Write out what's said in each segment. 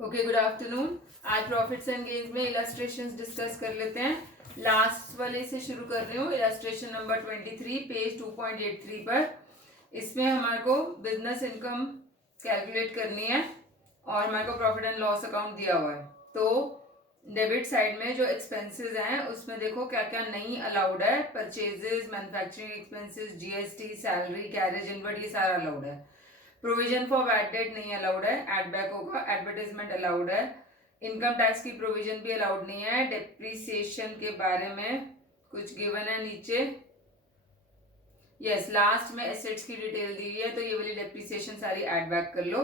Okay, good afternoon. आज profits and gains में illustrations discuss कर लेते हैं। लास्ट वाले से शुरू कर रही हूँ, इलस्ट्रेशन नंबर 23 पेज 2.83 पर। इसमें हमारे को बिजनेस इनकम कैलकुलेट करनी है और हमारे को प्रॉफिट एंड लॉस अकाउंट दिया हुआ है। तो डेबिट साइड में जो एक्सपेंसेस हैं उसमें देखो क्या क्या नहीं अलाउड है। Purchases, manufacturing expenses, GST, salary, carriage inward, ये सारा अलाउड है। प्रोविजन फॉर वैट डेट नहीं अलाउड है, एड बैक होगा। एडवर्टाइजमेंट अलाउड है। इनकम टैक्स की प्रोविजन भी अलाउड नहीं है। डेप्रीसिएशन के बारे में कुछ गिवन है नीचे। यस, लास्ट में एसेट्स की डिटेल दी हुई है, तो ये वाली डेप्रीसिएशन सारी एड बैक कर लो।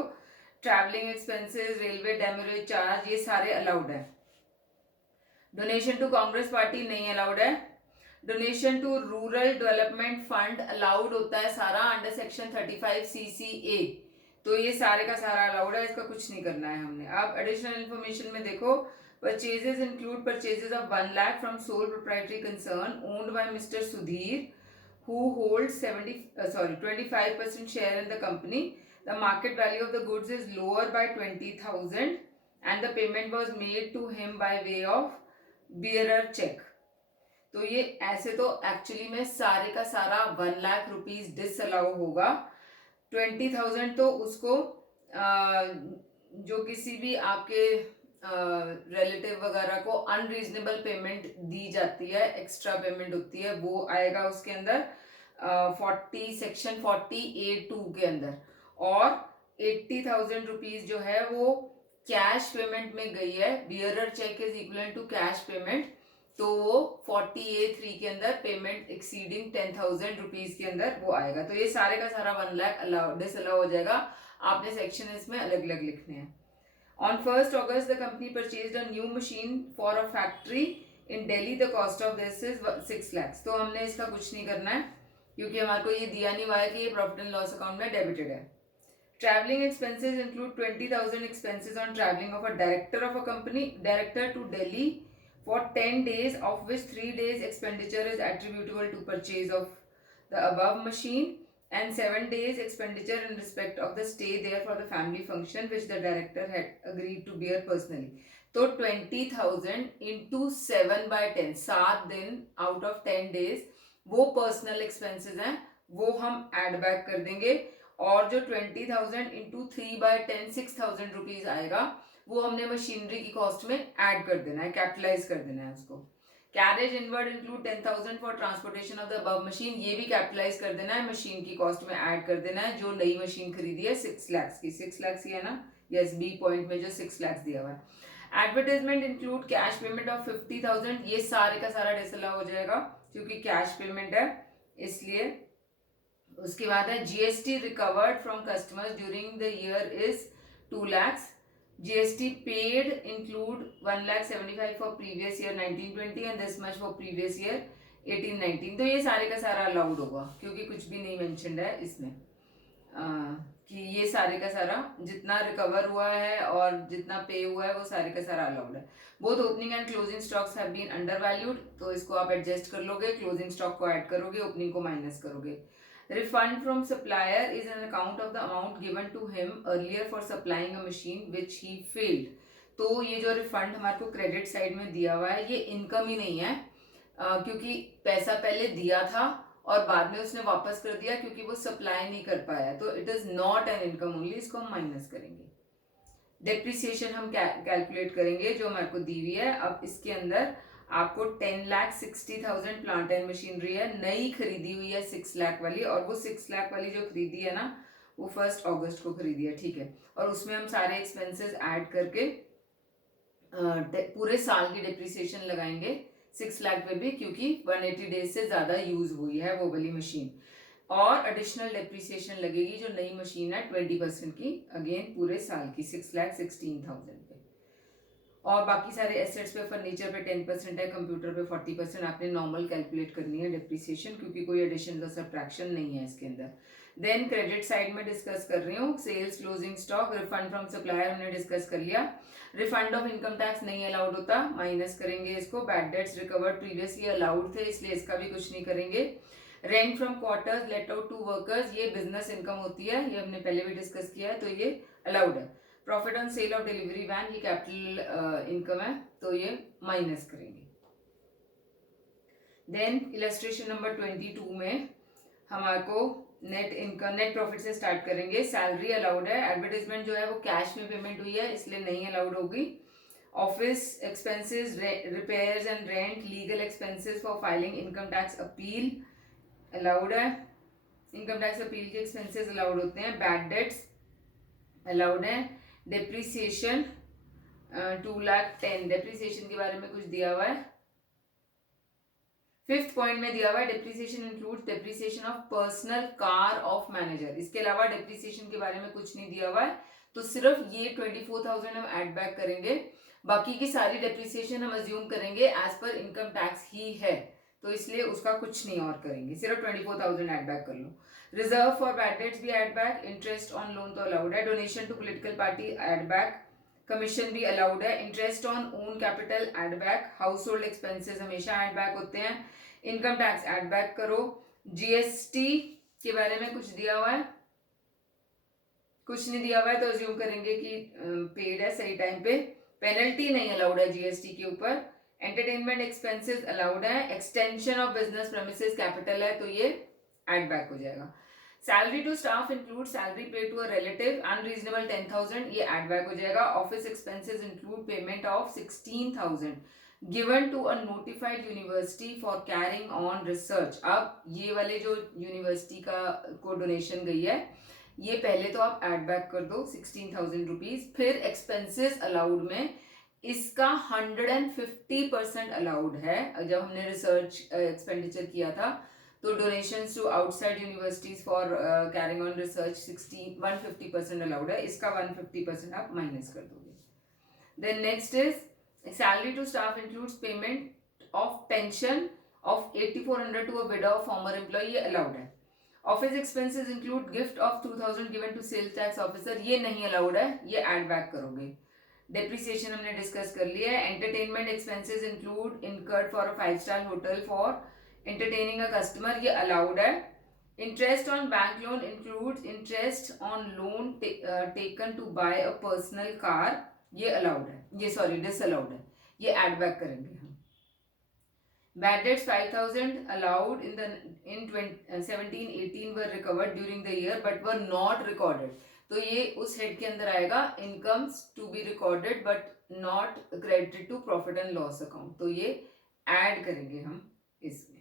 Travelling expenses, railway demurrage charge, ये सारे अलाउड है। डोनेशन टू कांग्रेस पार्टी नहीं अलाउड है। Donation to rural development fund allowed होता है सारा अंडर सेक्शन 35 CCA, तो ये सारे का सारा अलाउड है, इसका कुछ नहीं करना है हमने। अब एडिशनल इन्फॉर्मेशन में देखो, purchases include purchases of 1 lakh from sole proprietary concern owned by mister Sudhir who holds 25% share in the company. The market value of the goods is lower by 20,000 and the payment was made to him by way of bearer check. तो ये ऐसे तो actually में सारे का सारा 1 lakh rupees disallow होगा। 20,000 तो उसको जो किसी भी आपके रिलेटिव वगैरह को अनरीजनेबल पेमेंट दी जाती है, एक्स्ट्रा पेमेंट होती है, वो आएगा उसके अंदर 40 सेक्शन 40A(2) के अंदर। और 80,000 रुपीज जो है वो कैश पेमेंट में गई है। Bearer cheque is equal to cash payment, तो वो 40A(3) के अंदर पेमेंट एक्सीडिंग 10,000 रुपीज के अंदर वो आएगा। तो ये सारे का सारा 1 लाख अलाउ डिसअलाउ हो जाएगा। आपने सेक्शन इसमें अलग अलग लिखने हैं। On 1st August, the company purchased a new machine for a factory in Delhi. The cost of this is 6 lakhs. तो हमने इसका कुछ नहीं करना है क्योंकि हमारे को ये दिया नहीं हुआ है कि ये प्रॉफिट एंड लॉस अकाउंट में डेबिटेड है। Traveling expenses include 20,000 expenses on traveling of a director of a company, director to Delhi for 10 days, of which 3 days expenditure is attributable to purchase of the above machine, and 7 days expenditure in respect of the stay there for the family function which the director had agreed to bear personally. तो 20,000 into 7/10, 7 दिन out of 10 days वो personal expenses हैं, वो हम add back कर देंगे। और जो 20,000 into 3/10 6,000 रुपीज आएगा वो हमने मशीनरी की कॉस्ट में ऐड कर देना है, कैपिटलाइज कर देना है उसको। Carriage inward include 10,000 for transportation of the above machine, ये भी कैपिटलाइज कर देना है, मशीन की कॉस्ट में ऐड कर देना है। जो नई मशीन खरीदी है 6 लाख की, 6 लाख की है ना, यस, बी पॉइंट में जो 6 लाख दिया हुआ है। Advertisement include cash payment of 50,000, ये सारे का सारा डिसअलाउ हो जाएगा क्योंकि कैश पेमेंट है इसलिए। उसके बाद है GST recovered from customers during the year is 2 lakhs. GST paid include 1,75,000 for previous year 1920 and this much for previous year 1819. तो ये सारे का सारा अलाउड होगा क्योंकि कुछ भी नहीं मेंशन्ड है इसमें कि ये सारे का सारा जितना रिकवर हुआ है और जितना पे हुआ है वो सारे का सारा अलाउड है। Both opening and closing stocks have been under valued, तो इसको आप एडजस्ट कर लोगे, क्लोजिंग स्टॉक को ऐड करोगे, ओपनिंग को माइनस करोगे। Refund from supplier is an account of the amount given to him earlier for supplying a machine which he failed. तो ये जो रिफंड हमारे को क्रेडिट साइड में दिया हुआ है ये इनकम ही नहीं है क्योंकि पैसा पहले दिया था और बाद में उसने वापस कर दिया क्योंकि वो सप्लाई नहीं कर पाया, तो it is not an income only, इसको हम माइनस करेंगे। डेप्रिसिएशन हम कैलकुलेट करेंगे जो हमारे को दी हुई है। अब इसके अंदर आपको 10,60,000 प्लांट एंड मशीनरी है, नई खरीदी हुई है 6 लाख वाली, और वो 6 लाख वाली जो खरीदी है ना वो 1 अगस्त को खरीदी है, ठीक है। और उसमें हम सारे एक्सपेंसेस ऐड करके पूरे साल की डिप्रिसिएशन लगाएंगे 6 लाख पे भी क्योंकि 180 डेज से ज़्यादा यूज हुई है वो वाली मशीन। और एडिशनल डिप्रिसिएशन लगेगी जो नई मशीन है 20% की, अगेन पूरे साल की 6,16,000 पे। और बाकी सारे एसेट्स पे, फर्नीचर पे 10% है, कंप्यूटर पे 40%। आपने नॉर्मल कैलकुलेट करनी है डिप्रिसिएशन क्योंकि कोई एडिशन या सब्ट्रैक्शन नहीं है इसके अंदर। देन क्रेडिट साइड में डिस्कस कर रही हूँ, sales, closing stock, refund from supplier हमने डिस्कस कर लिया। रिफंड ऑफ इनकम टैक्स नहीं अलाउड होता, माइनस करेंगे इसको। Bad debts recovered previously allowed थे इसलिए इसका भी कुछ नहीं करेंगे। Rent from quarters let out to workers, ये बिजनेस इनकम होती है, ये हमने पहले भी डिस्कस किया है, तो ये अलाउड है। Profit on sale of delivery van, ये कैपिटल इनकम है तो ये माइनस करेंगे। देन इलस्ट्रेशन नंबर 22 में हमारे को नेट इनकम नेट प्रॉफिट से स्टार्ट करेंगे। सैलरी अलाउड है, एडवर्टाइजमेंट जो है वो कैश में पेमेंट हुई है इसलिए नहीं अलाउड होगी। Office expenses, repairs and rent, legal expenses for filing income tax appeal allowed है। इनकम टैक्स अपील के एक्सपेंसेस अलाउड होते हैं। बैड डेट्स अलाउड है। डेप्रीसिएशन 2,10,000, डेप्रीसिएशन के बारे में कुछ दिया हुआ है। 5th पॉइंट में दिया हुआ है depreciation includes depreciation of personal car of manager. इसके अलावा डेप्रीसिएशन के बारे में कुछ नहीं दिया हुआ है, तो सिर्फ ये 24,000 हम ऐड बैक करेंगे। बाकी की सारी डेप्रीसिएशन हम अज्यूम करेंगे एज पर इनकम टैक्स ही है, तो इसलिए उसका कुछ नहीं और करेंगे, सिर्फ 24,000 ऐड बैक कर लो। रिजर्व फॉर बैड डेट्स भी add back. Interest on loan तो अलाउड है। Donation to political party add back. Commission भी अलाउड है। Interest on own capital add back. Household expenses हमेशा ऐड बैक होते हैं। इनकम टैक्स ऐड बैक करो। GST के बारे में कुछ दिया हुआ है? कुछ नहीं दिया हुआ है, तो अज्यूम करेंगे कि पेड है सही टाइम पे। पेनल्टी नहीं अलाउड है जीएसटी के ऊपर। एंटरटेनमेंट एक्सपेंसेस अलाउड है। Extension of business premises capital है तो ये ऐड बैक हो जाएगा। Salary to staff include salary pay to a relative unreasonable 10,000, ये ऐड बैक हो जाएगा। Office expenses include payment of 16,000 given to a notified university for carrying on research. अब ये वाले जो यूनिवर्सिटी का को डोनेशन गई है ये पहले तो आप ऐड बैक कर दो 16,000 रुपीज। फिर एक्सपेंसेस अलाउड में इसका 150% अलाउड है। जब हमने रिसर्च एक्सपेंडिचर किया था तो donations to outside universities for carrying on research 150% allowed है, इसका 150% आप माइनस कर दोगे। Then next is salary to staff includes payment of pension of 8,400 to a widow former employee, ये अलाउड है। Office expenses include gift of 2,000 given to sales tax officer, ये नहीं allowed है, ये ऐड बैक करोगे। Depreciation हमने discuss कर लिया है। Entertainment expenses include incurred for a five star hotel for entertaining a customer, ये अलाउड है। Interest on bank loan includes interest on loan taken to by a personal car, ये allowed है, ये सॉरी डिसअलाउड है, ये ऐड बैक करेंगे हम। Bad debts 5,000 allowed in 17-18 were recovered during the year but were not recorded, तो ये उस हेड के अंदर आएगा incomes to be recorded but not credited to profit and loss account, तो ये ऐड करेंगे हम इसमें।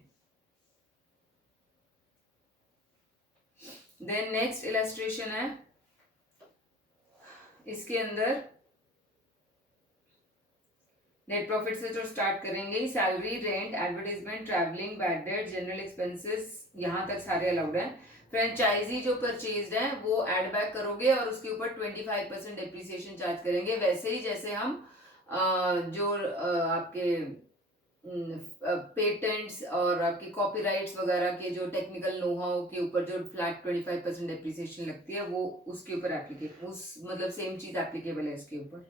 देन नेक्स्ट इलस्ट्रेशन है, इसके अंदर नेट प्रॉफिट से जो स्टार्ट करेंगे, salary, rent, advertisement, travelling, bad debt, general expenses, यहाँ तक सारे अलाउड हैं। फ्रेंचाइजी जो परचेज्ड है वो ऐड बैक करोगे और उसके ऊपर 25% डेप्रिसिएशन चार्ज करेंगे, वैसे ही जैसे हम जो आपके पेटेंट्स और आपकी कॉपीराइट्स वगैरह के जो टेक्निकल नो हाउ के ऊपर जो फ्लैट 25% डेप्रिसिएशन लगती है वो उसके ऊपर एप्लीकेबल, उस मतलब सेम चीज एप्लीकेबल है इसके ऊपर।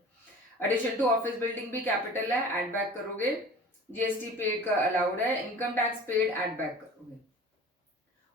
एडिशन टू ऑफिस बिल्डिंग भी कैपिटल है, ऐड बैक करोगे। जीएसटी पेड का अलाउड है। Income tax paid add back करोगे।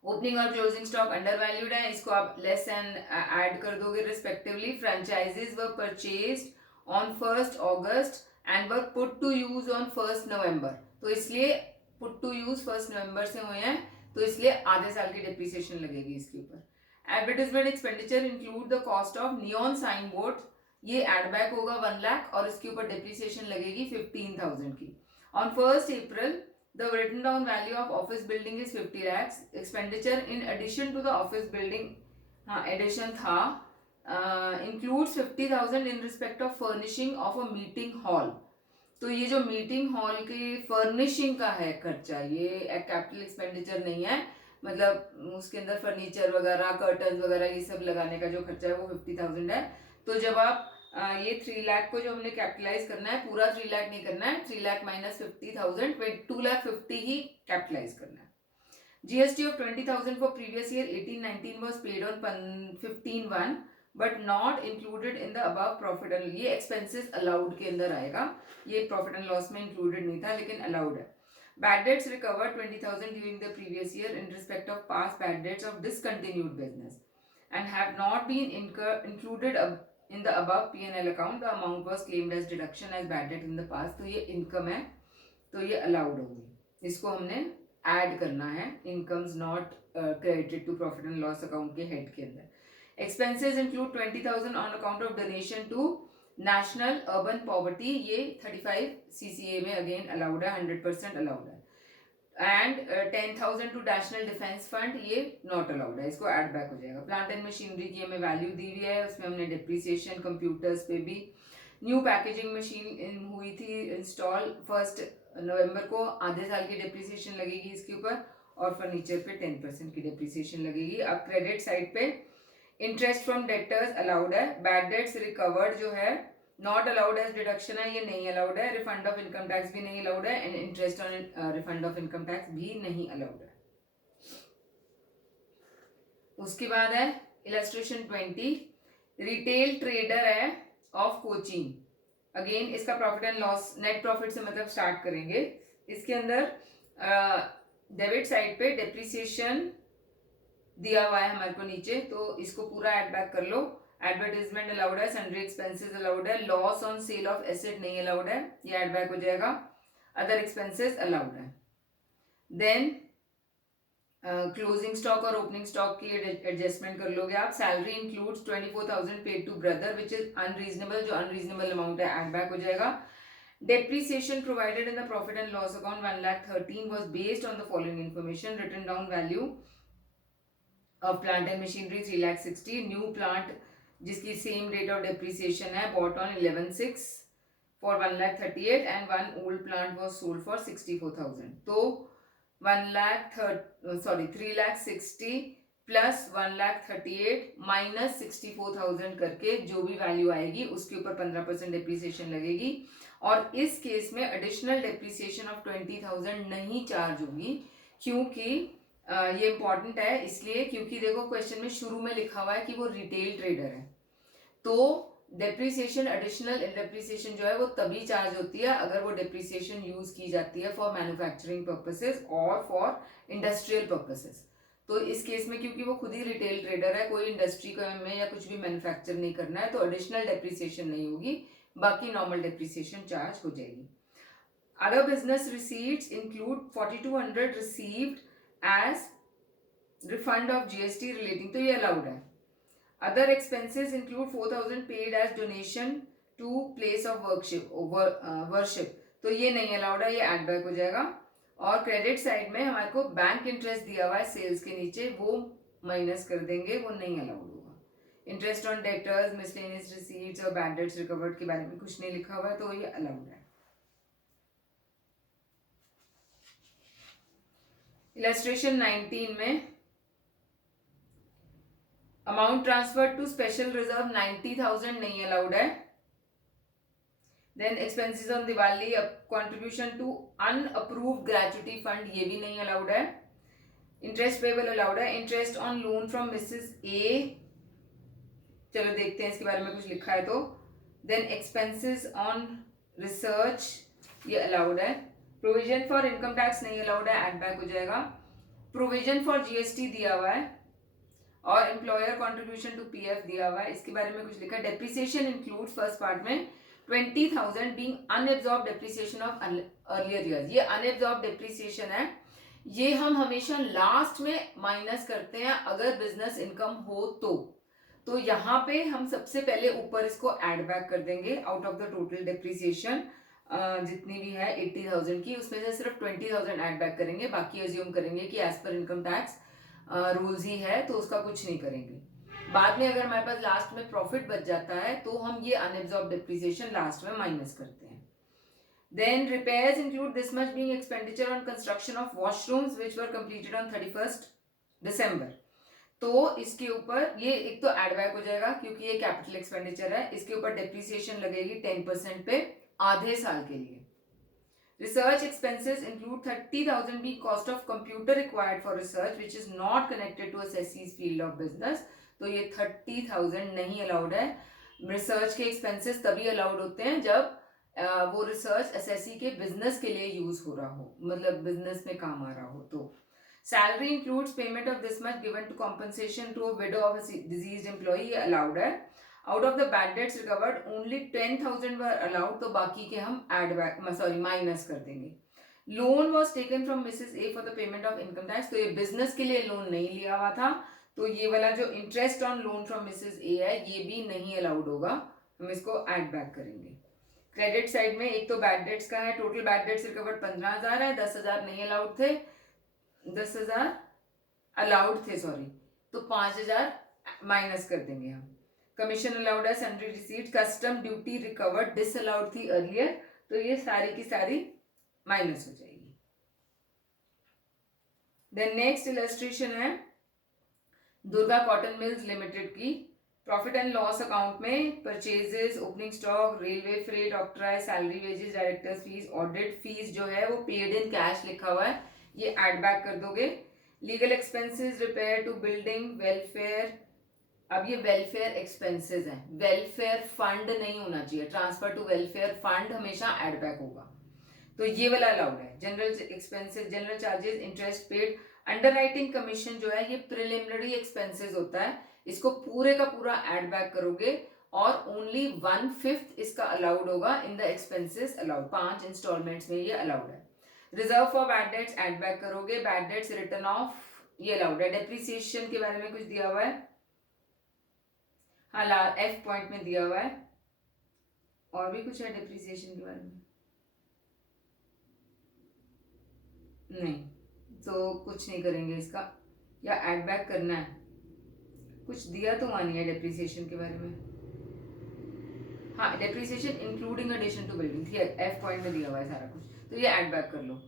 ओपनिंग और क्लोजिंग स्टॉक अंडर वैल्यूड है, इसको आप लेस एंड ऐड कर दोगे respectively. Franchisees were purchased on 1st August and were put to use on 1st November, तो इसलिए put to use 1st November से हुए हैं तो इसलिए आधे साल की डिप्रिसिएशन लगेगी इसके ऊपर। Advertisement expenditure include the cost of neon sign board, ये एड बैक होगा 1 लाख और इसके ऊपर डिप्रिसिएशन लगेगी 15,000 की। On 1st April the written down value of office building is 50 lakhs. Expenditure in addition to the office building, हाँ addition था, includes 50,000 in respect of furnishing of a meeting hall, तो ये जो मीटिंग हॉल की furnishing का है खर्चा, ये एक कैपिटल एक्सपेंडिचर नहीं है, मतलब उसके अंदर फर्नीचर वगैरह कर्टन वगैरह ये सब लगाने का जो खर्चा है वो 50,000 है। तो जब आप ये 3 लाख को जो हमने कैपिटलाइज करना है, पूरा 3 लाख नहीं करना है, 3 लाख माइनस 50,000, 2,50,000 ही कैपिटलाइज करना है। GST of 20,000 for previous year 18-19 was paid on 15/1 but not included in the above profit and, ये एक्सपेंसेस अलाउड के अंदर आएगा, ये प्रॉफिट एंड लॉस में इंक्लूडेड नहीं था लेकिन अलाउड है। Bad debts recover 20,000 during the previous year in respect of past bad debts of discontinued business and have not been included in the above P&L account the amount was claimed as deduction as bad debt in the past. तो ये income है, तो ये allowed होगी, इसको हमने add करना है, incomes not credited to profit and loss account के हेड के अंदर. Expenses include 20,000 on account of donation to national urban poverty, ये 35 CCA में अगेन अलाउड है, 100% अलाउड है. And 10,000 to national defence fund, ये नॉट अलाउड है, इसको ऐड बैक हो जाएगा. प्लांट एंड मशीनरी की हमें वैल्यू दी हुई है, उसमें हमने डिप्रिसिएशन, कंप्यूटर्स पे भी न्यू पैकेजिंग मशीन हुई थी इंस्टॉल 1 नवंबर को, आधे साल की डिप्रिसिएशन लगेगी इसके ऊपर, और फर्नीचर पे 10% की डिप्रिसिएशन लगेगी. अब क्रेडिट साइड पे इंटरेस्ट फ्रॉम डेटर्स अलाउड है, बैड डेट्स रिकवर्ड जो है नॉट अलाउड एज डिडक्शन है, ये नहीं अलाउड है. रिफंड ऑफ इनकम टैक्स भी नहीं अलाउड है, and interest on refund of income tax भी नहीं अलाउड है. उसके बाद है इलस्ट्रेशन 20, रिटेल ट्रेडर है ऑफ कोचिंग. अगेन इसका profit and loss, net profit से मतलब स्टार्ट करेंगे. इसके अंदर डेबिट साइड पे डिप्रिसिएशन दिया हुआ है हमारे को नीचे, तो इसको पूरा ऐड बैक कर लो. एडवर्टाइजमेंट अलाउड है, सन्ड्री एक्सपेंसेस अलाउड है, loss on sale of asset नहीं अलाउड है, ये ऐड बैक हो जाएगा. अदर एक्सपेंसेस अलाउड है. देन क्लोजिंग स्टॉक और ओपनिंग स्टॉक की एडजस्टमेंट कर लोगे आप. Salary includes 24,000 paid to brother which is unreasonable, जो अनरीजनेबल अमाउंट है ऐड बैक हो जाएगा. Depreciation provided in the profit and loss account 1,13,000 was based on the following information. Written down value of plant and machinery 3,60,000. New plant जिसकी same date of depreciation है, bought on 11/6 for 1,38,000 and one old plant was sold for 64,000. तो 3,60,000 plus 1,38,000 minus 64,000 करके जो भी value आएगी उसके ऊपर 15% depreciation लगेगी. और इस केस में एडिशनल डेप्रिसिएशन ऑफ 20,000 नहीं चार्ज होगी, क्योंकि ये इंपॉर्टेंट है इसलिए क्योंकि देखो क्वेश्चन में शुरू में लिखा हुआ है कि वो रिटेल ट्रेडर है, तो डेप्रिसिएशन, एडिशनल डेप्रिसिएशन जो है वो तभी चार्ज होती है अगर वो डेप्रिसिएशन यूज की जाती है फॉर मैन्युफैक्चरिंग पर्पसेस और फॉर इंडस्ट्रियल पर्पसेस. तो इस केस में क्योंकि वो खुद ही रिटेल ट्रेडर है, कोई इंडस्ट्री में या कुछ भी मैन्युफैक्चर नहीं करना है, तो एडिशनल डेप्रिसिएशन नहीं होगी, बाकी नॉर्मल डेप्रिसिएशन चार्ज हो जाएगी. Other business receipts include 4,200 received as refund of GST relating, तो ये अलाउड है. Other expenses include 4,000 paid as donation to place of worship, तो ये नहीं अलाउड है, ये ऐड बैक हो जाएगा. और क्रेडिट साइड में हमारे को बैंक इंटरेस्ट दिया हुआ है सेल्स के नीचे, वो माइनस कर देंगे, वो नहीं अलाउड होगा. Interest on debtors, miscellaneous receipts और बैड डेट्स रिकवर्ड के बारे में कुछ नहीं लिखा हुआ है, तो ये अलाउड है. इलस्ट्रेशन 19 में amount transfer to special reserve 90,000 नहीं अलाउड है. Then expenses on Diwali, contribution to unapproved gratuity fund, ये भी नहीं अलाउड है. इंटरेस्ट पेबल अलाउड है. Interest on loan from Mrs A, चलो देखते हैं इसके बारे में कुछ लिखा है तो. देन एक्सपेंसेस ऑन रिसर्च, ये अलाउड है. प्रोविजन फॉर इनकम टैक्स नहीं अलाउड है, ऐड बैक हो जाएगा. प्रोविजन फॉर GST दिया हुआ है और एम्प्लॉयर कॉन्ट्रीब्यूशन टू PF दिया हुआ है, इसके बारे में कुछ लिखा है. डेप्रिसिएशन इंक्लूड्स फर्स्ट पार्ट में 20,000 being unabsorbed depreciation of earlier years, ये अनएब्जॉर्ब डेप्रिसिएशन है, ये हम हमेशा लास्ट में माइनस करते हैं अगर बिजनेस इनकम हो तो यहाँ पे हम सबसे पहले ऊपर इसको ऐड बैक कर देंगे. Out of the total depreciation जितनी भी है 80,000 की, उसमें से सिर्फ 20,000 ऐड बैक करेंगे, बाकी अज्यूम करेंगे कि as per income tax rules ही है, तो उसका कुछ नहीं करेंगे. बाद में अगर हमारे पास लास्ट में प्रॉफिट बच जाता है तो हम ये अनएब्जॉर्ब डेप्रिसिएशन लास्ट में माइनस करते हैं. Then repairs include this much being expenditure on construction of washrooms which were completed on 31 December, तो इसके ऊपर ये एक तो ऐड बैक हो जाएगा क्योंकि ये कैपिटल एक्सपेंडिचर है, इसके ऊपर डेप्रिसिएशन लगेगी 10% पे आधे साल के लिए. Research expenses include 30,000 being cost of computer required for research which is not connected to assessee's field of business, तो ये 30,000 नहीं अलाउड है. रिसर्च के एक्सपेंसेस तभी अलाउड होते हैं जब वो रिसर्च एसएससी के बिजनेस के लिए यूज हो रहा हो, मतलब बिजनेस में काम आ रहा हो. तो salary includes payment of this much given to compensation to a widow of a deceased employee, ये अलाउड है. Out of the bad debts recovered only 10,000 were allowed, तो बाकी के हम एड बैक माइनस कर देंगे. Loan was taken from Mrs A for the payment of income tax, तो ये बिजनेस के लिए लोन नहीं लिया हुआ था, तो ये वाला जो interest on loan from Mrs A है ये भी नहीं अलाउड होगा, हम इसको एड बैक करेंगे. क्रेडिट साइड में एक तो बैड डेट्स का है, टोटल बैड डेट्स रिकवर्ड 15,000 है, 10,000 नहीं अलाउड थे, 10,000 अलाउड थे सॉरी, तो 5,000 माइनस कर देंगे हम. कमीशन अलाउड है, salary receipt, custom duty recovered disallowed थी अर्लियर, तो ये सारी की सारी माइनस हो जाएगी. देन नेक्स्ट इलस्ट्रेशन है दुर्गा कॉटन मिल्स लिमिटेड की. प्रॉफिट एंड लॉस अकाउंट में purchases, opening stock, railway freight, octroi, salary, wages, directors fees, audit fees जो है वो पेड इन कैश लिखा हुआ है, ये एड बैक कर दोगे. Legal expenses, repair to building, welfare, अब ये वेलफेयर एक्सपेंसेस हैं, वेलफेयर फंड नहीं होना चाहिए, ट्रांसफर टू वेलफेयर फंड हमेशा एड बैक होगा, तो ये वाला अलाउड है. General expenses, general charges, interest paid, underwriting commission जो है ये प्रिलिमिनरी एक्सपेंसेस होता है, इसको पूरे का पूरा एड बैक करोगे और ओनली 1/5 इसका अलाउड होगा in the expenses allowed, 5 instalments में ये अलाउड है. Reserve for bad debts add back करोगे, बैड डेट्स रिटर्न ऑफ ये अलाउड है. डेप्रिसिएशन के बारे में कुछ दिया हुआ है, हाँ एफ पॉइंट में दिया हुआ है, और भी कुछ है डेप्रिसिएशन के बारे में नहीं, तो कुछ नहीं करेंगे इसका, या एड बैक करना है, कुछ दिया तो वहाँ नहीं है डेप्रिसिएशन के बारे में. हाँ depreciation including addition to building, ठीक है, एफ पॉइंट में दिया हुआ है सारा कुछ, तो ये एड बैक कर लो.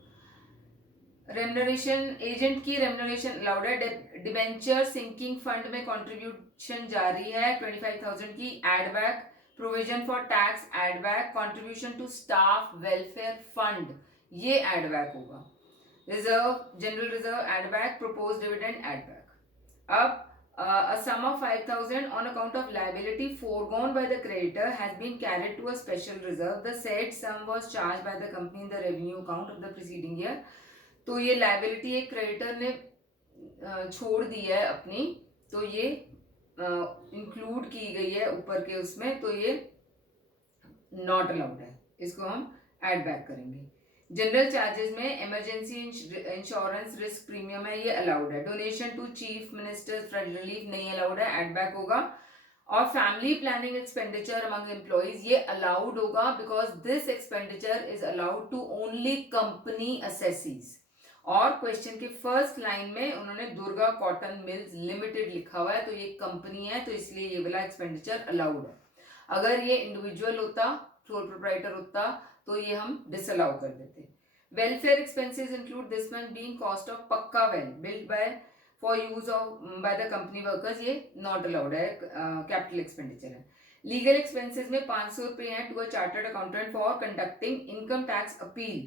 रेम्युनरेशन, एजेंट की रेम्युनरेशन अलाउड है. डिबेंचर सिंकिंग फंड में कंट्रीब्यूशन जारी है 25,000 की, add back. Provision for tax add back. Contribution to staff welfare fund ये एड बैक होगा. Reserve, general reserve add back. Proposed dividend add back. अब a sum of 5,000 on account of liability foregone by the creditor has been carried to a special reserve. The said sum was charged by the company in the revenue account of the preceding year. तो ये liability एक creditor ने छोड़ दी है अपनी, तो ये include की गई है ऊपर के उसमें, तो ये नॉट अलाउड है, इसको हम एड बैक करेंगे. जनरल चार्जेस में इमरजेंसी इंश्योरेंस रिस्क प्रीमियम है, ये अलाउड है. Donation to chief minister flood relief नहीं अलाउड है, एड बैक होगा. और family planning expenditure among employees ये अलाउड होगा because this expenditure is allowed to only company assessees. और क्वेश्चन के फर्स्ट लाइन में उन्होंने दुर्गा कॉटन मिल्स लिमिटेड लिखा हुआ है, तो ये कंपनी है, तो इसलिए ये वाला एक्सपेंडिचर अलाउड है. अगर ये इंडिविजुअल होता, सोल प्रोप्राइटर होता, तो ये हम डिसअलाउ कर देते. Welfare expenses include this month being cost of पक्का well build by for use of by the company workers, ये नॉट अलाउड है, कैपिटल एक्सपेंडिचर है. लीगल एक्सपेंसेस में 500 रुपए हैं to a chartered accountant for conducting income tax appeal,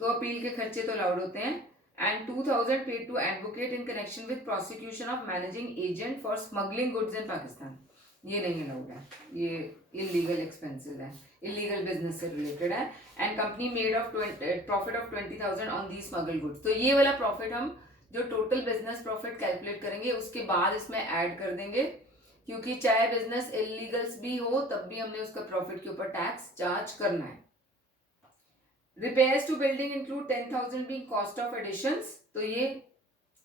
तो appeal के खर्चे तो अलाउड होते हैं. And 2,000 paid to advocate in connection with prosecution of managing agent for smuggling goods in Pakistan, ये नहीं अलाउड है, ये इलीगल एक्सपेंसेस है, इलीगल बिजनेस से रिलेटेड है. And company made of profit of 20,000 on the smuggle goods, तो ये वाला प्रॉफिट हम जो टोटल बिजनेस प्रॉफिट कैलकुलेट करेंगे उसके बाद इसमें ऐड कर देंगे, क्योंकि चाहे बिजनेस इलीगल्स भी हो तब भी हमने उसका प्रॉफिट के ऊपर टैक्स चार्ज करना है. Repairs to building include 10,000 being cost of additions, तो ये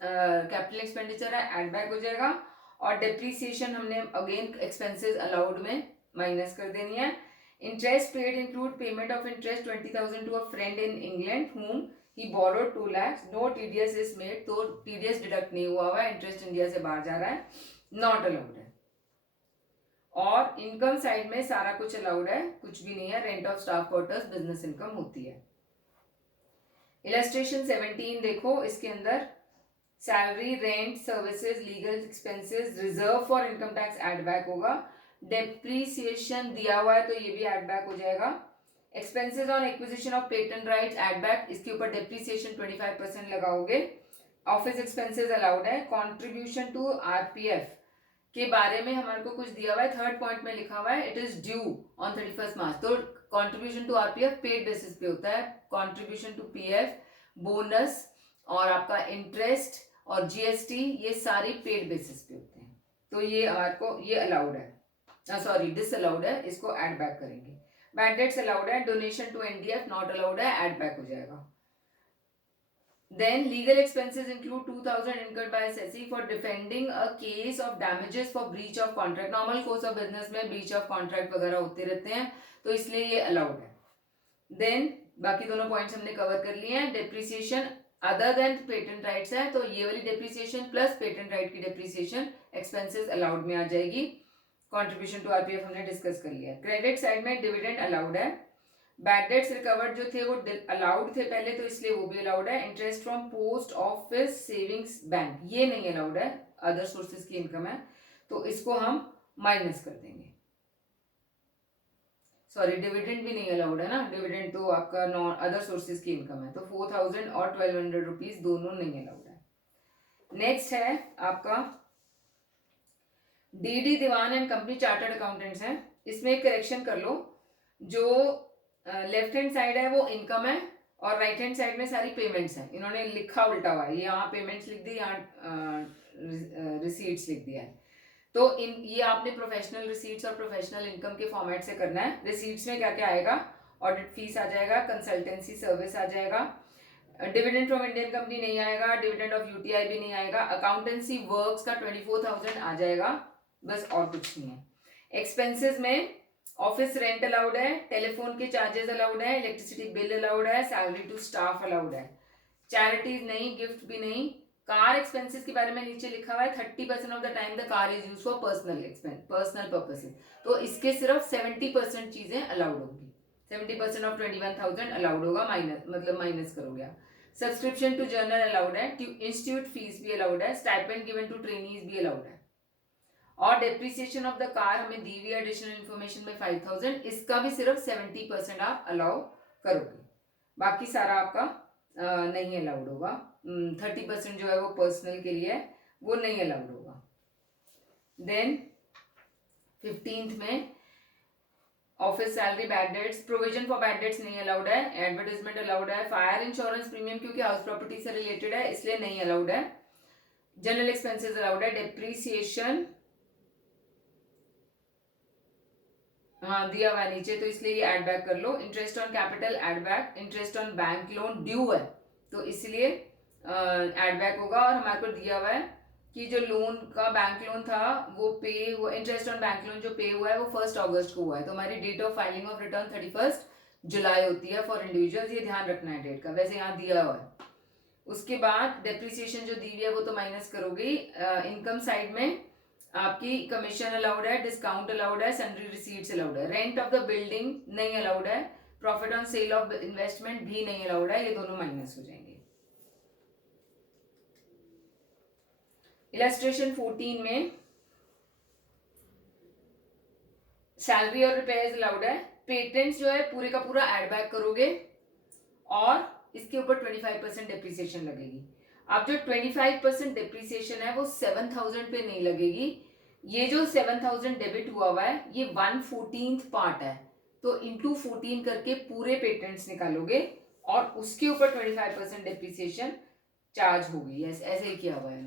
कैपिटल एक्सपेंडिचर है, एड बैक हो जाएगा. और डेप्रीसिएशन हमने अगेन एक्सपेंसेस अलाउड में माइनस कर देनी है. Interest paid include payment of interest 20,000 to a friend in England whom he borrowed 2 lakhs, no TDS is made, तो TDS डिडक्ट नहीं हुआ हुआ है, इंटरेस्ट इंडिया से बाहर जा रहा है, नॉट अलाउड है. और इनकम साइड में सारा कुछ अलाउड है, कुछ भी नहीं है. Rent of staff quarters business income होती है. इलस्ट्रेशन 17 देखो, इसके अंदर salary, rent, services, legal expenses, reserve for income tax add back होगा. डेप्रीसिएशन दिया हुआ है तो ये भी एड बैक हो जाएगा. Expenses on acquisition of patent rights add back, इसके ऊपर डेप्रीसिएशन 25% लगाओगे. ऑफिस एक्सपेंसेस अलाउड है. कॉन्ट्रीब्यूशन टू आरपीएफ के बारे में हमारे को कुछ दिया हुआ है, थर्ड पॉइंट में लिखा हुआ है it is due on 31 March, तो contribution to RPF paid basis पे होता है. कॉन्ट्रीब्यूशन टू पीएफ, बोनस और आपका इंटरेस्ट और जीएसटी ये सारी पेड बेसिस पे होते हैं, तो ये हमारे को ये अलाउड है. सॉरी डिसअलाउड है, इसको ऐड बैक करेंगे। बैड डेट्स अलाउड है, donation to NDF not allowed है, ऐड बैक हो जाएगा। Then legal expenses include 2000 incurred by SECI for defending a case of damages for breach of contract. Normal course of business में breach of contract वगैरह होते रहते हैं, तो इसलिए ये allowed है। Then बाकी दोनों पॉइंट्स हमने कवर कर लिए हैं। Depreciation other than patent rights है, तो ये वाली डेप्रिसिएशन प्लस पेटेंट राइट की डेप्रिसिएशन एक्सपेंसेस अलाउड में आ जाएगी। कॉन्ट्रीब्यूशन टू आरपीएफ हमने डिस्कस कर लिया है। क्रेडिट साइड में डिविडेंड अलाउड है, बैड डेट्स रिकवर्ड जो थे वो अलाउड थे पहले, तो इसलिए वो भी अलाउड है। Interest from post office savings bank ये नहीं अलाउड है, अदर सोर्सेज की इनकम है, तो इसको हम माइनस कर देंगे। सॉरी डिविडेंड भी नहीं अलाउड है ना, डिविडेंड तो आपका नॉन अदर सोर्सेज की इनकम है, तो 4000 और 1200 रुपीज दोनों नहीं अलाउड है। नेक्स्ट है आपका DD Diwan and company chartered accountants हैं, इसमें एक करेक्शन कर लो, जो लेफ्ट हैंड साइड है वो इनकम है और राइट हैंड साइड में सारी पेमेंट्स हैं, इन्होंने लिखा उल्टा हुआ है, यहाँ पेमेंट्स लिख दी, यहाँ रिसीट्स लिख दिया है। तो इन ये आपने प्रोफेशनल रिसीट्स और प्रोफेशनल इनकम के फॉर्मेट से करना है। रिसीट्स में क्या क्या आएगा, ऑडिट फीस आ जाएगा, कंसल्टेंसी सर्विस आ जाएगा, डिविडेंड फ्रॉम इंडियन कंपनी नहीं आएगा, डिविडेंड ऑफ यूटीआई भी नहीं आएगा, अकाउंटेंसी वर्क्स का 24,000 आ जाएगा, बस और कुछ नहीं है। एक्सपेंसेस में ऑफिस रेंट अलाउड है, टेलीफोन के चार्जेस अलाउड है, इलेक्ट्रिसिटी बिल अलाउड है, सैलरी टू स्टाफ अलाउड है, चैरिटीज नहीं, गिफ्ट भी नहीं। कार एक्सपेंसेस के बारे में नीचे लिखा हुआ है 30% of the time the car is use for personal expense, personal purposes, तो इसके सिर्फ 70% चीजें अलाउड होगी, 70% ऑफ 21,000 अलाउड होगा, माइनस मतलब माइनस करोगे। सब्सक्रिप्शन टू जर्नल अलाउड है, इंस्टीट्यूट फीस भी अलाउड है, स्टाइपेंड गिवन टू ट्रेनीज भी अलाउड है, और डेप्रिसिएशन ऑफ द कार हमें दी हुई एडिशनल इन्फॉर्मेशन में 5000, इसका भी सिर्फ 70% आप अलाउ करोगे, बाकी सारा आपका नहीं अलाउड होगा। 30% जो है वो पर्सनल के लिए है, वो नहीं अलाउड होगा। देन 15th में office salary, bad debts, provision for bad debts नहीं अलाउड है, एडवर्टाइजमेंट अलाउड है, फायर इंश्योरेंस प्रीमियम क्योंकि हाउस प्रॉपर्टी से रिलेटेड है इसलिए नहीं अलाउड है, जनरल एक्सपेंसेस अलाउड है, डेप्रिसिएशन हाँ दिया हुआ है नीचे तो इसलिए ये ऐड बैक कर लो, interest on capital add back, interest on bank loan due है तो इसलिए ऐड बैक होगा, और हमारे को दिया हुआ है कि जो लोन का बैंक लोन था वो पे हुआ, इंटरेस्ट ऑन बैंक लोन जो पे हुआ है वो 1 अगस्त को हुआ है, तो हमारी date of filing of return 31 July होती है फॉर इंडिविजुअल्स, ये ध्यान रखना है डेट का, वैसे यहाँ दिया हुआ है। उसके बाद डेप्रिसिएशन जो दी हुई है वो तो माइनस करोगी। इनकम साइड में आपकी कमीशन अलाउड है, डिस्काउंट अलाउड है, सन्ड्री रिसीट्स अलाउड है, रेंट ऑफ द बिल्डिंग नहीं अलाउड है, profit on sale of investment भी नहीं अलाउड है, ये दोनों माइनस हो जाएंगे। इलस्ट्रेशन 14 में सैलरी और रिपेयर्स अलाउड है, पेटेंट्स जो है पूरे का पूरा एड बैक करोगे और इसके ऊपर 25% डेप्रिसिएशन लगेगी। अब जो 25% डेप्रिसिएशन है वो 7,000 पे नहीं लगेगी, ये जो 7,000 डेबिट हुआ है ये 1/14 पार्ट है, तो इंटू 14 करके पूरे पेटेंट्स निकालोगे और उसके ऊपर 25% डेप्रिसिएशन चार्ज होगी। ऐसे ही किया हुआ है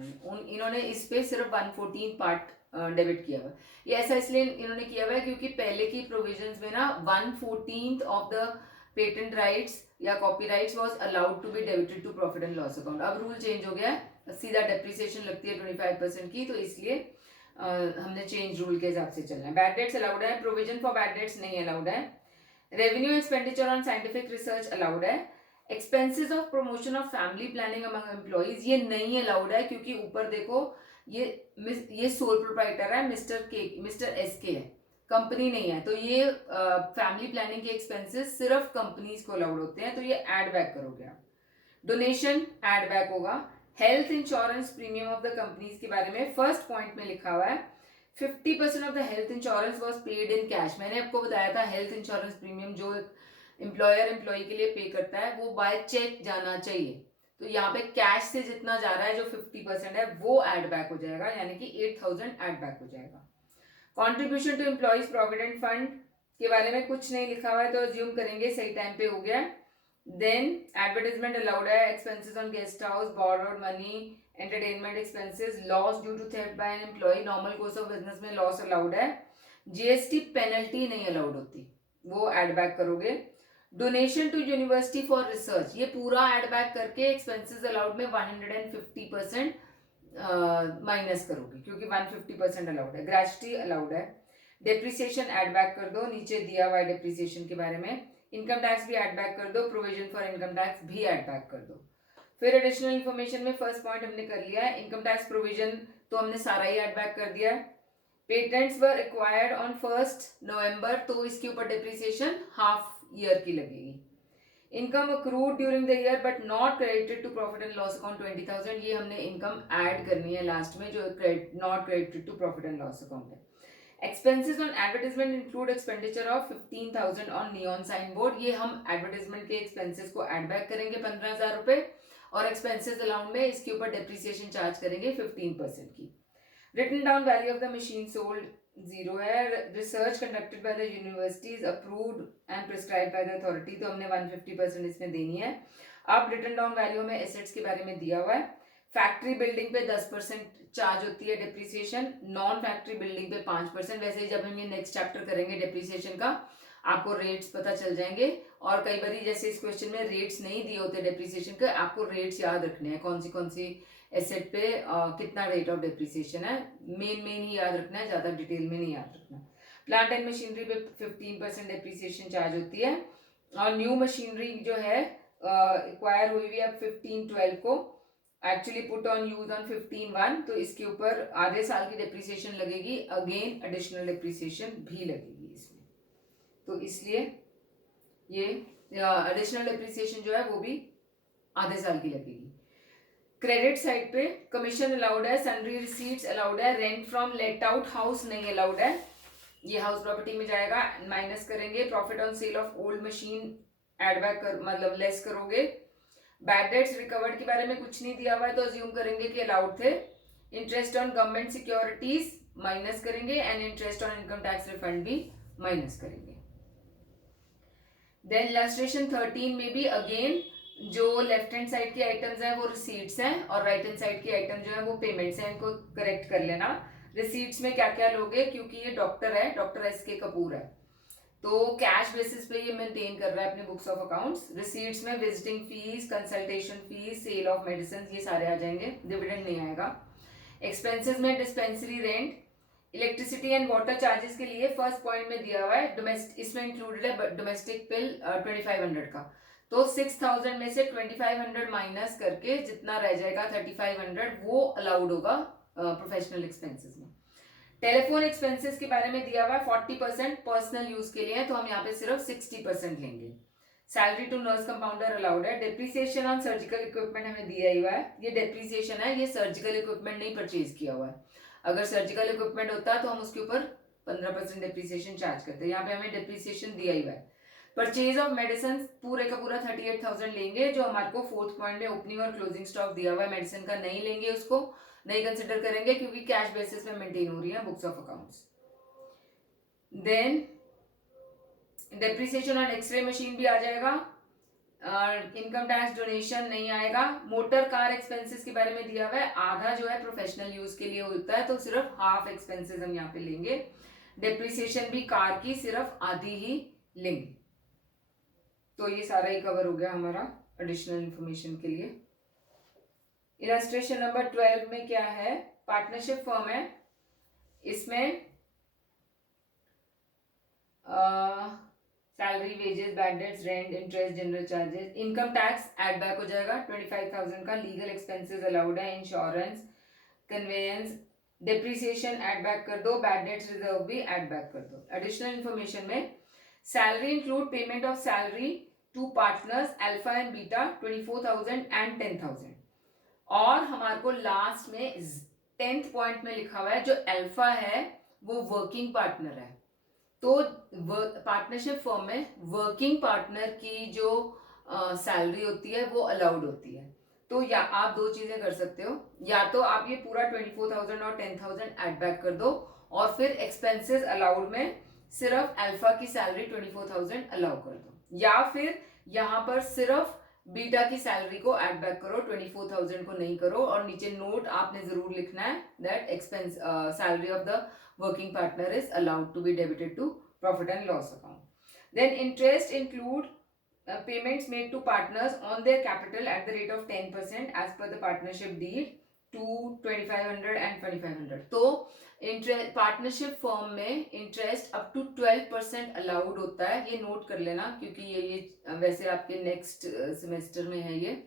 इन्होंने इस पे सिर्फ 1/14 पार्ट डेबिट किया हुआ है। ये ऐसा इसलिए इन्होंने किया हुआ है क्योंकि पहले की प्रोविजंस में ना 1/14 ऑफ द पेटेंट राइट्स या copyrights was allowed to be debited to profit and loss account, अब रूल चेंज हो गया है, सीधा डेप्रिसिएशन लगती है 25% की, तो इसलिए हमने चेंज रूल के हिसाब से चलना है। बैड डेट्स अलाउड है, प्रोविजन फॉर बैड डेट्स नहीं अलाउड है, revenue expenditure on scientific research allowed है, expenses of promotion of family planning among employees ये नहीं अलाउड है क्योंकि ऊपर देखो ये सोल प्रोप्राइटर है मिस्टर एसके है, कंपनी नहीं है, तो ये फैमिली प्लानिंग के एक्सपेंसेस सिर्फ कंपनीज को अलाउड होते हैं, तो ये ऐड बैक करोगे आप। डोनेशन ऐड बैक होगा, health insurance premium of the companies के बारे में फर्स्ट पॉइंट में लिखा हुआ है 50% of the health insurance was paid in cash, मैंने आपको बताया था हेल्थ इंश्योरेंस प्रीमियम जो एम्प्लॉयर एम्प्लॉय के लिए पे करता है वो बाय चेक जाना चाहिए, तो यहाँ पे कैश से जितना जा रहा है जो 50% है वो ऐड बैक हो जाएगा, यानी कि 8,000 ऐड बैक हो जाएगा। Contribution to employees provident fund के बारे में कुछ नहीं लिखा हुआ है तो अज्यूम करेंगे सही टाइम पे हो गया। देन एडवर्टाइजमेंट अलाउड है, expenses on guest house, borrowed money, entertainment expenses, loss due to theft by an employee, normal course of business में लॉस अलाउड है, जीएसटी पेनल्टी नहीं अलाउड होती, वो एड बैक करोगे। Donation to university for research, ये पूरा add back करके expenses allowed में 150% माइनस करोगे, क्योंकि 150% अलाउड है। ग्रेचुटी अलाउड है। डेप्रिसिएशन ऐड बैक कर दो, नीचे दिया हुआ है डेप्रिसिएशन के बारे में। इनकम टैक्स भी ऐड बैक कर दो, प्रोविजन फॉर इनकम टैक्स भी ऐड बैक कर दो। फिर एडिशनल इन्फॉर्मेशन में फर्स्ट पॉइंट हमने कर लिया है, इनकम टैक्स प्रोविजन तो हमने सारा ही ऐड बैक कर दिया है। Patents were acquired on 1 November, तो इसके ऊपर डेप्रिसिएशन हाफ ईयर की लगेगी। Income accrued during the year but not credited to profit and loss account 20,000, ये हमने इनकम ऐड करनी है लास्ट में, जो not credited to profit and loss account है। Expenses on advertisement include expenditure of 15,000 on neon sign board, ये हम advertisement के एक्सपेंसेस को ऐड बैक करेंगे 15,000 रुपए, और एक्सपेंसेस अलाउंड में इसके ऊपर डेप्रिसिएशन चार्ज करेंगे 15% की। Written down value of the machine sold 0 है। Research conducted by the universities approved and prescribed by the authority, तो हमने 150% इसमें देनी है। अब रिटन डाउन वैल्यू में एसेट्स के बारे में दिया हुआ है। फैक्ट्री बिल्डिंग पे 10% चार्ज होती है डेप्रिसिएशन, नॉन फैक्ट्री बिल्डिंग पे 5%। वैसे ही जब हम ये नेक्स्ट चैप्टर करेंगे डेप्रिसिएशन का, आपको रेट्स पता चल जाएंगे, और कई बार जैसे इस क्वेश्चन में रेट्स नहीं दिए होते डेप्रिसिएशन के, आपको रेट्स याद रखने हैं, कौन सी एसेट पे कितना रेट ऑफ डेप्रिसिएशन है, मेन ही याद रखना है, ज्यादा डिटेल में नहीं याद रखना। प्लांट एंड मशीनरी पे 15% डेप्रिसिएशन चार्ज होती है, और न्यू मशीनरी जो है एक्वायर हुई हुई है 15/12 को, actually put on use on 15/1, तो इसके ऊपर आधे साल की डेप्रिसिएशन लगेगी, अगेन एडिशनल डेप्रिसिएशन भी लगेगी इसमें, तो इसलिए ये एडिशनल डेप्रिसिएशन जो है वो भी आधे साल की लगेगी। क्रेडिट साइड पे कमीशन अलाउड है, सन्ड्री रिसीट्स अलाउड है, rent from let out house नहीं अलाउड है, ये हाउस प्रॉपर्टी में जाएगा, माइनस करेंगे। Profit on sale of old machine add back कर, मतलब लेस करोगे। बैड डेट्स रिकवर्ड के बारे में कुछ नहीं दिया हुआ है, तो अज्यूम करेंगे कि अलाउड थे। Interest on government securities minus करेंगे, and interest on income tax refund भी माइनस करेंगे। देन इलस्ट्रेशन 13 में भी अगेन जो लेफ्ट हैंड साइड की आइटम्स हैं वो रिसीट्स हैं, और राइट हैंड साइड की आइटम जो है वो पेमेंट्स हैं, इनको करेक्ट कर लेना। रिसीट्स में क्या क्या लोगे, क्योंकि ये डॉक्टर है, डॉक्टर एस.के. कपूर है, तो कैश बेसिस पे ये मेंटेन कर रहा है अपने बुक्स ऑफ अकाउंट्स। रिसीट्स में visiting fees, consultation fees, sale of medicine, ये सारे आ जाएंगे, डिविडेंड नहीं आएगा। एक्सपेंसेस में dispensary rent, electricity and water charges के लिए फर्स्ट पॉइंट में दिया हुआ है डोमेस्टिक, इसमें इंक्लूडेड है डोमेस्टिक बिल 2500 का, तो 6000 में से 2500 माइनस करके जितना रह जाएगा 3500 वो अलाउड होगा प्रोफेशनल एक्सपेंसेस में। टेलीफोन एक्सपेंसेस के बारे में दिया हुआ है 40% पर्सनल यूज के लिए, तो हम यहाँ पे सिर्फ 60% लेंगे। Salary to nurse compounder allowed है। डेप्रिसिएशन ऑन सर्जिकल इक्विपमेंट हमें दिया हुआ है, ये डेप्रिसिएशन है, ये सर्जिकल इक्विपमेंट नहीं परचेज किया हुआ है, अगर सर्जिकल इक्विपमेंट होता तो हम उसके ऊपर 15% डेप्रिसिएशन चार्ज करते हैं, यहाँ पे हमें डेप्रिसिएशन दिया ही हुआ है। परचेज ऑफ मेडिसिन पूरे का पूरा 38,000 लेंगे, जो हमारे को फोर्थ पॉइंट में ओपनिंग और क्लोजिंग स्टॉक दिया हुआ है मेडिसिन का, नहीं लेंगे, उसको नहीं कंसिडर करेंगे, क्योंकि कैश बेसिस पे मेंटेन हो रही है books of accounts. Then depreciation on X ray machine भी आ जाएगा, इनकम टैक्स डोनेशन नहीं आएगा। मोटर कार एक्सपेंसेस के बारे में दिया हुआ है, आधा जो है प्रोफेशनल यूज के लिए होता है, तो सिर्फ हाफ एक्सपेंसेस हम यहाँ पे लेंगे। डेप्रिसिएशन भी कार की सिर्फ आधी ही लेंगे, तो ये सारा ही कवर हो गया हमारा एडिशनल इंफॉर्मेशन के लिए। इलस्ट्रेशन नंबर 12 में क्या है, पार्टनरशिप फर्म है, इसमें salary, wages, bad debts, rent, interest, general charges, income tax add back हो जाएगा 25,000 का। लीगल एक्सपेंसेस अलाउड है, insurance, conveyance, depreciation add back कर दो, बैड डेट्स रिजर्व भी ऐड बैक कर दो। एडिशनल इंफॉर्मेशन में salary include payment of salary to partners alpha and beta 24,000 and 10,000, और हमारे को लास्ट में 10th पॉइंट में लिखा हुआ है जो अल्फा है वो वर्किंग पार्टनर है, तो पार्टनरशिप फर्म में वर्किंग पार्टनर की जो सैलरी होती है वो अलाउड होती है। तो या आप दो चीजें कर सकते हो, या तो आप ये पूरा 24,000 और 10,000 एड बैक कर दो, और फिर एक्सपेंसेस अलाउड में सिर्फ अल्फा की सैलरी 24,000 अलाउ कर दो, या फिर यहाँ पर सिर्फ बीटा की सैलरी को ऐड बैक करो, 24,000 को नहीं करो, और नीचे नोट आपने जरूर लिखना है that expense salary of the working partner is allowed to be debited to profit and loss account. Then interest include payments made to partners on their capital at the rate of 10% as per the partnership deed to 2500 and 2500। तो partnership form में interest up to 12% allowed होता है, ये note कर लेना, क्योंकि ये वैसे आपके नेक्स्ट सेमेस्टर में है ये,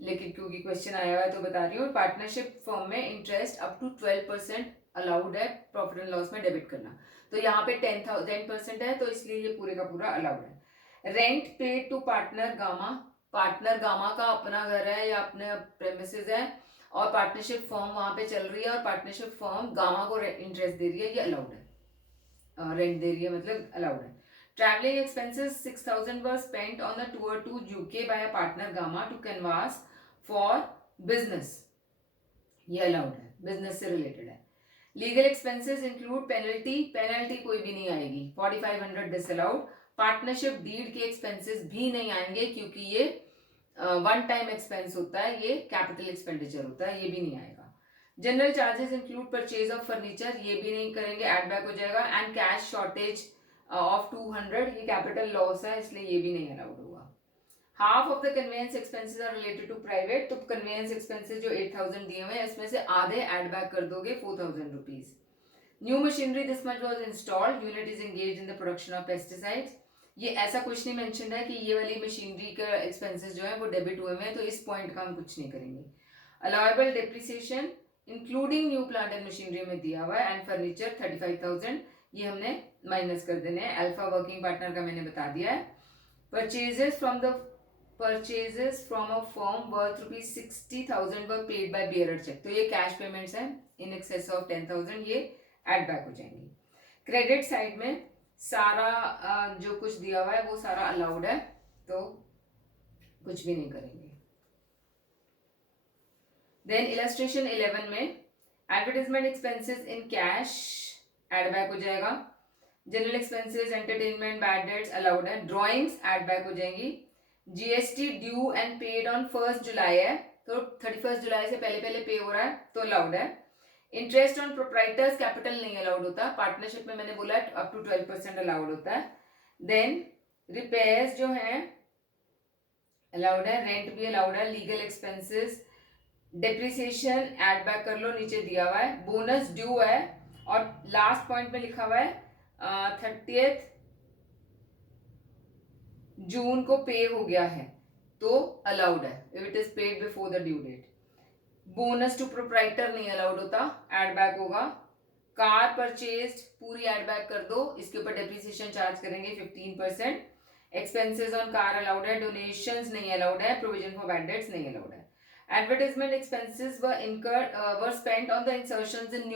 लेकिन क्योंकि क्वेश्चन आया हुआ है तो बता रही हूँ। पार्टनरशिप फॉर्म में इंटरेस्ट अप टू 12% अलाउड है प्रॉफिट एंड लॉस में डेबिट करना। तो यहाँ पे 10% है, तो इसलिए ये पूरे का पूरा अलाउड है। Rent paid to partner gamma, partner gamma का अपना घर है या अपने प्रेमिसेस है और पार्टनरशिप फर्म वहां पे चल रही है और पार्टनरशिप फर्म गामा को इंटरेस्ट दे रही है, ये अलाउड है, रेंट दे रही है मतलब अलाउड है। Travelling expenses 6,000 were spent on the tour to UK by a partner gamma to canvass for business, ये अलाउड है, बिजनेस से रिलेटेड है। Legal expenses include penalty, penalty कोई भी नहीं आएगी, 4,500 डिसअलाउड। पार्टनरशिप डीड के एक्सपेंसेस भी नहीं आएंगे क्योंकि ये वन टाइम एक्सपेंस होता है, ये कैपिटल एक्सपेंडिचर होता है, ये भी नहीं आएगा। General charges include purchase of furniture, ये भी नहीं करेंगे, एड बैक हो जाएगा। एंड कैश शॉर्टेज ऑफ 200, ये कैपिटल लॉस है इसलिए ये भी नहीं अलाउड होगा। Half of the conveyance expenses are related to private, तो कन्वेंस एक्सपेंसेस जो 8,000 दिए हुए हैं इसमें से आधे एड बैक कर दोगे, 4,000 rupees. New machinery this much was installed, unit is engaged in the production of pesticides, ये ऐसा कुछ नहीं मेंशन है कि ये वाली मशीनरी का एक्सपेंसेस जो है वो डेबिट हुए हैं, तो इस पॉइंट का हम कुछ नहीं करेंगे। Allowable depreciation including new plant and machinery में दिया हुआ है, एंड फर्नीचर 35,000, ये हमने माइनस कर देने हैं। अल्फा वर्किंग पार्टनर का मैंने बता दिया है। Purchases from a firm worth ₹60,000 were paid by bearer cheque, तो ये कैश पेमेंट्स हैं इन एक्सेस ऑफ 10,000, ये एड बैक हो जाएंगी। क्रेडिट साइड में सारा जो कुछ दिया हुआ है वो सारा अलाउड है, तो कुछ भी नहीं करेंगे। देन इलस्ट्रेशन 11 में advertisement expenses in cash add back हो जाएगा। General expenses, entertainment, bad debts allowed है। ड्राइंग्स एड बैक हो जाएंगी। GST due and paid on 1 July है, तो 31 जुलाई से पहले पहले पे हो रहा है तो अलाउड है। इंटरेस्ट ऑन प्रोप्राइटर्स कैपिटल नहीं अलाउड होता, पार्टनरशिप में मैंने बोला अप टू 12% अलाउड होता है। देन रिपेयर्स जो है अलाउड है, रेंट भी अलाउड है। Legal expenses, depreciation add back कर लो, नीचे दिया हुआ है। बोनस ड्यू है और लास्ट पॉइंट में लिखा हुआ है 30 जून को पे हो गया है तो अलाउड है, if it is paid before the due date. Bonus to proprietor नहीं अलाउड होता, एड बैक होगा। कार परचेज्ड पूरी एड बैक कर दो, इसके ऊपर डेप्रिसिएशन चार्ज करेंगे 15%। एक्सपेंसेस ऑन कार अलाउड है, डोनेशंस नहीं अलाउड है, प्रोविजन फॉर बैड डेट्स नहीं अलाउड है। Advertisement expenses were spent on the insertions in